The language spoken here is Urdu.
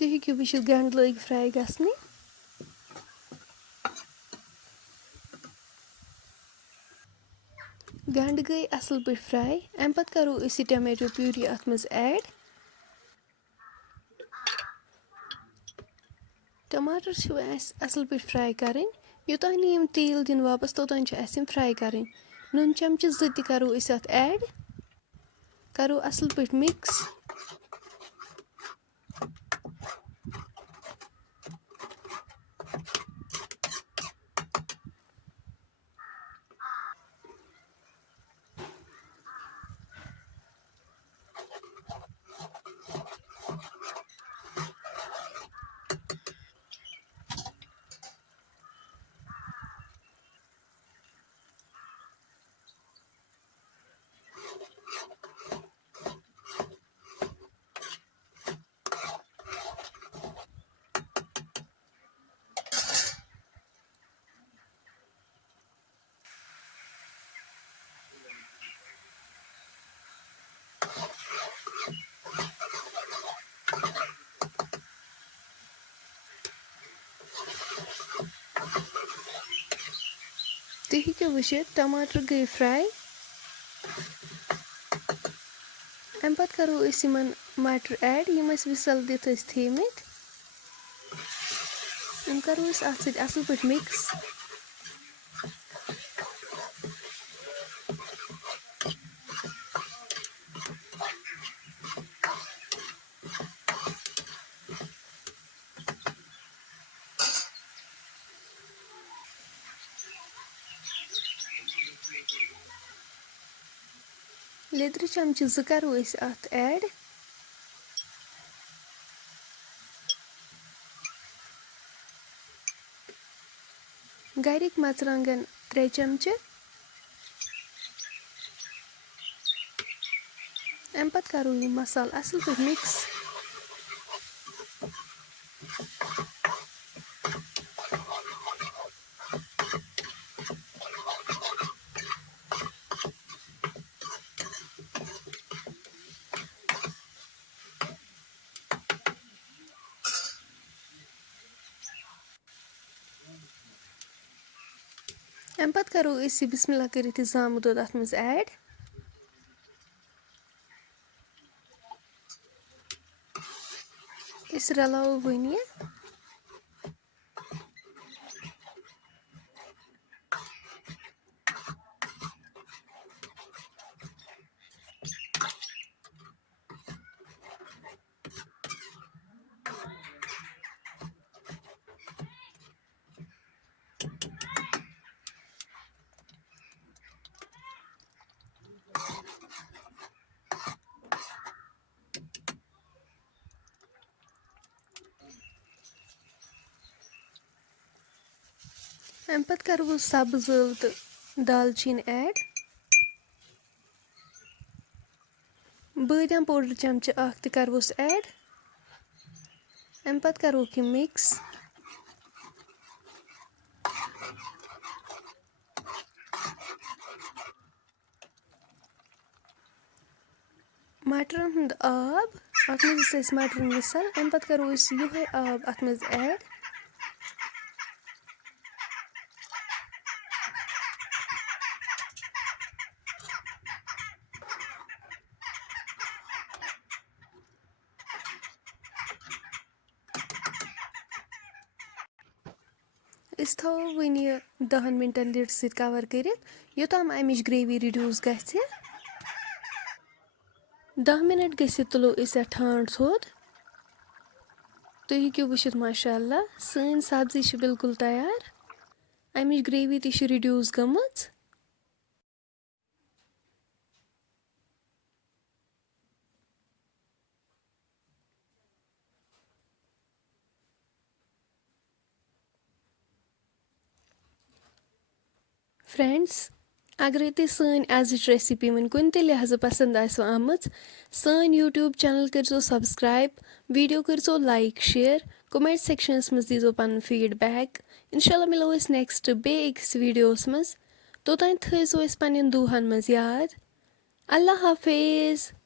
تُہۍ ہیٚکِو وٕچھِتھ گَنٛڈٕ لٲگۍ فرٛاے گژھنہِ. گَنٛڈٕ گٔے اَصٕل پٲٹھۍ فرٛاے. اَمہِ پَتہٕ کَرو أسۍ یہِ ٹمیٹو پیوٗری اَتھ منٛز ایڈ. ٹماٹر چھِ اَسہِ اَصٕل پٲٹھۍ فرٛاے کَرٕنۍ. یوٚتانۍ نہٕ یِم تیٖل دِنۍ واپَس توٚتانۍ چھِ اَسہِ یِم فرٛاے کَرٕنۍ. نُن چمچہٕ 2 تہِ کَرو أسۍ اَتھ ایڈ. کَرو اَصٕل پٲٹھۍ مِکٕس. تُہۍ ہیٚکِو وٕچھِتھ ٹماٹر گٔے فرٛاے. اَمہِ پَتہٕ کَرو أسۍ یِمن مَٹر ایڈ یِم أسۍ وِسَل دِتھ ٲسۍ تھٲیمٕتۍ. یِم کَرو أسۍ اَتھ سۭتۍ اَصٕل پٲٹھۍ مِکٕس. لیٚدرِ چمچہٕ 2 کَرو أسۍ اَتھ ایڈ. گَرِکۍ مرژٕوانٛگن 3 چمچہٕ. اَمہِ پَتہٕ کَرو یہِ مصالہٕ اَصٕل پٲٹھۍ مِکٕس. اَمہِ پَتہٕ کَرو أسۍ یہِ بِسمِلّہ کٔرِتھ یہِ زامُت دۄد اَتھ منٛز ایڈ. أسۍ رلاوو وۄنۍ یہِ. اَمہِ پَتہٕ کَرو سبٕز ٲلہٕ تہٕ دالچیٖن ایڈ. بٲدیان پوڈر چمچہٕ 1 تہِ کَرہوس ایڈ. اَمہِ پَتہٕ کَرہوکھ یہِ مِکٕس. مٹرن ہُنٛد آب اَتھ منٛز ٲسۍ أسۍ مٹرن وِسَل. اَمہِ پَتہٕ کَرو أسۍ یِہوٚے آب اَتھ منٛز ایڈ. أسۍ تھاوو وۄنۍ یہِ 10 مِنٹن لِڈ سۭتۍ کَور کٔرِتھ یوٚتام اَمِچ گریوی رِڈیوٗس گژھِ. 10 مِنٹ گٔژھِتھ تُلو أسۍ اَتھ ٹھانٛڈ تھوٚد. تُہۍ ہیٚکِو وٕچھِتھ ماشاء اللہ سٲنۍ سبزی چھِ بِلکُل تیار. اَمِچ گریوی تہِ چھِ رِڈیوٗس گٔمٕژ. فرٛٮ۪نٛڈٕس اگرے تۄہہِ سٲنۍ آزٕچ ریسِپی وۄنۍ کُنہِ تہِ لحاظہٕ پسنٛد آسِوٕ آمٕژ سٲنۍ یوٗٹیوٗب چینل کٔرۍزیو سبسکرایب. ویٖڈیو کٔرۍزیو لایک شِیَر. کومٮ۪نٛٹ سٮ۪کشنَس منٛز دیٖزیو پَنُن فیٖڈبیک. اِنشاء اللہ مِلو أسۍ نٮ۪کسٹ بیٚیہِ أکِس ویٖڈیوَس منٛز. توٚتانۍ تھٲیزیو أسۍ پنٛنٮ۪ن دُہَن منٛز یاد. اللہ حافظ.